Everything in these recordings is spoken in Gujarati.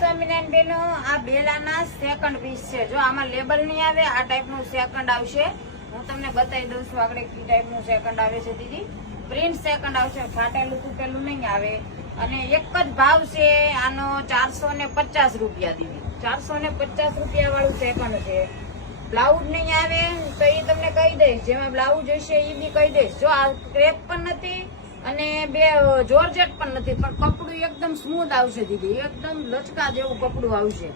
સ્વામિનારાયણ બેનો, આ બેલાના સેકન્ડ પીસ છે. જો આમાં લેબલ નહીં આવે, આ ટાઈપનું સેકન્ડ આવશે. હું તમને બતાવી દઉં છું આગળ કી ટાઈપનું સેકન્ડ આવે છે દીદી. પ્રિન્ટ સેકન્ડ આવશે, ફાટેલું તૂટેલું નહીં આવે. અને એક જ ભાવ છે આનો 450 રૂપિયા દીદી. 450 રૂપિયા વાળું સેકન્ડ છે. બ્લાઉઝ નહીં આવે તો એ તમને કહી દઈશ, જેમાં બ્લાઉઝ હશે એ બી કહી દઈશ. જો આ ક્રેપ પણ નથી અને બે જોર્જેટ પણ નથી, પણ કપડું એકદમ સ્મૂથ આવશે દીદી. એકદમ લચકા જેવું કપડું આવશે.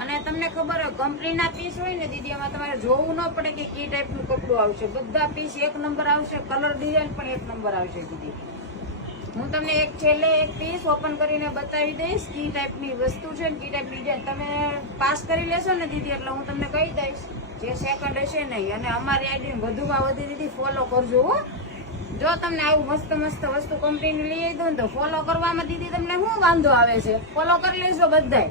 અને તમને ખબર હોય કંપનીના પીસ હોય ને દીદી, એમાં તમારે જોવું ન પડે કે કી ટાઈપનું કપડું આવશે. બધા પીસ એક નંબર આવશે, કલર ડિઝાઇન પણ એક નંબર આવશે દીદી. હું તમને એક છેલ્લે એક પીસ ઓપન કરીને બતાવી દઈશ. કી ટાઈપની વસ્તુ છે ને કી ટાઈપ ડિઝાઇન તમે પાસ કરી લેશો ને દીદી, એટલે હું તમને કહી દઈશ જે સેકન્ડ હશે નહીં. અને અમારી આઈડી વધુમાં વધુ દીદી ફોલો કરજો હો. જો તમને આવું મસ્ત મસ્ત વસ્તુ કંપનીની લઈ દો ને તો ફોલો કરવામાં દીદી તમને શું વાંધો આવે છે? ફોલો કરી લેજો બધાય.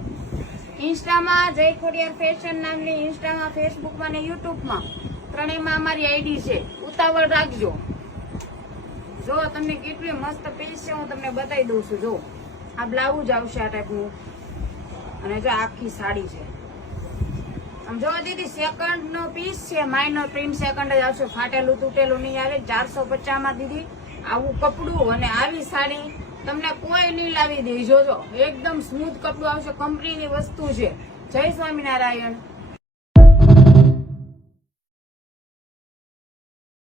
ઇન્સ્ટામાં જય ખોડિયાર ફેશન નામની ઇન્સ્ટામાં, ફેસબુકમાં ને યુટ્યુબમાં ત્રણેયમાં અમારી આઈડી છે. ઉતાવળ રાખજો. જો તમને કેટલી મસ્ત પીસ છે હું તમને બતાવી દઉં છું. જો આ બ્લાઉઝ આવશે આ ટાઈપનું, અને જો આખી સાડી છે. આમ જો દીદી સેકન્ડ નો પીસ છે, માઇનર પ્રિન્ટ સેકન્ડ જ આવશે, ફાટેલું તૂટેલું નહીં આવે. 450 માં દીદી આવું કપડું અને આવી સાડી તમને કોઈ નહીં લાવી દે. જોજો એકદમ સ્મૂથ કપડું આવશે, કંપનીની વસ્તુ છે. જય સ્વામિનારાયણ.